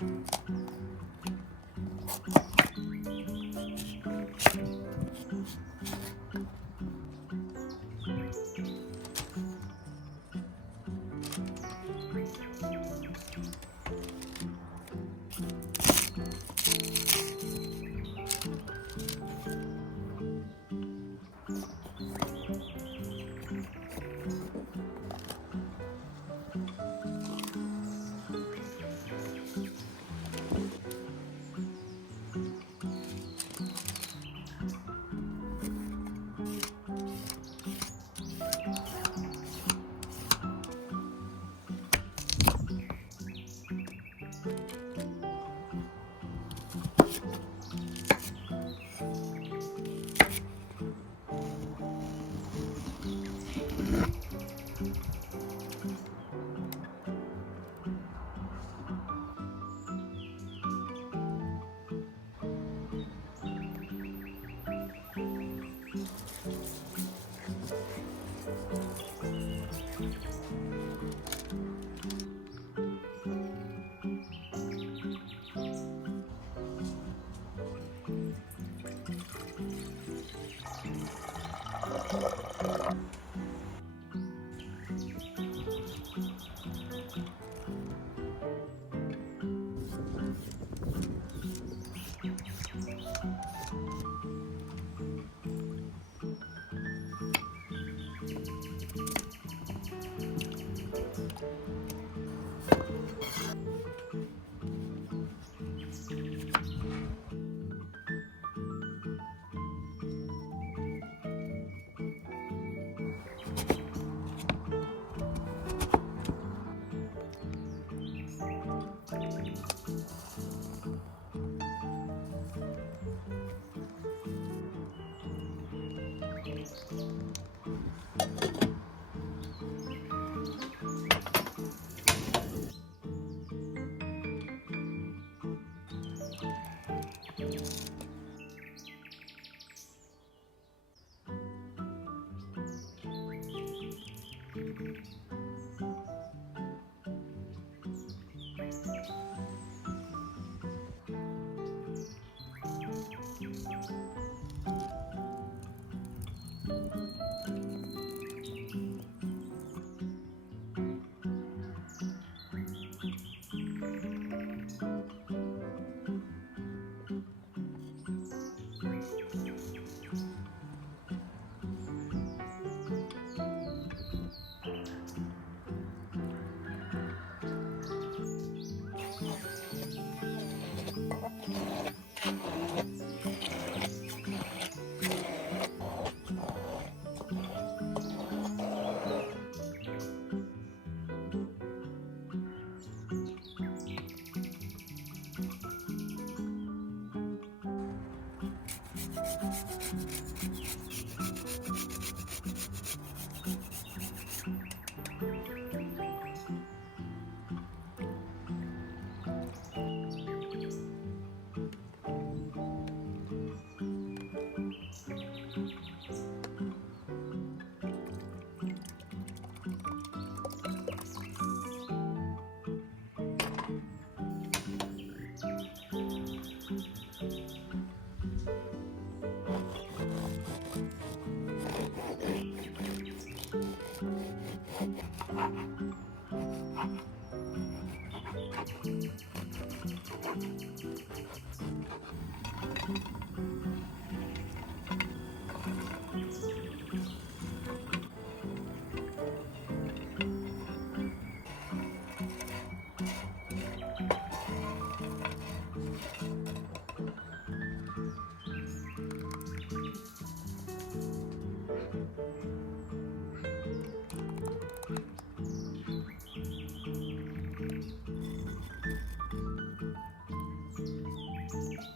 Thank you. よし。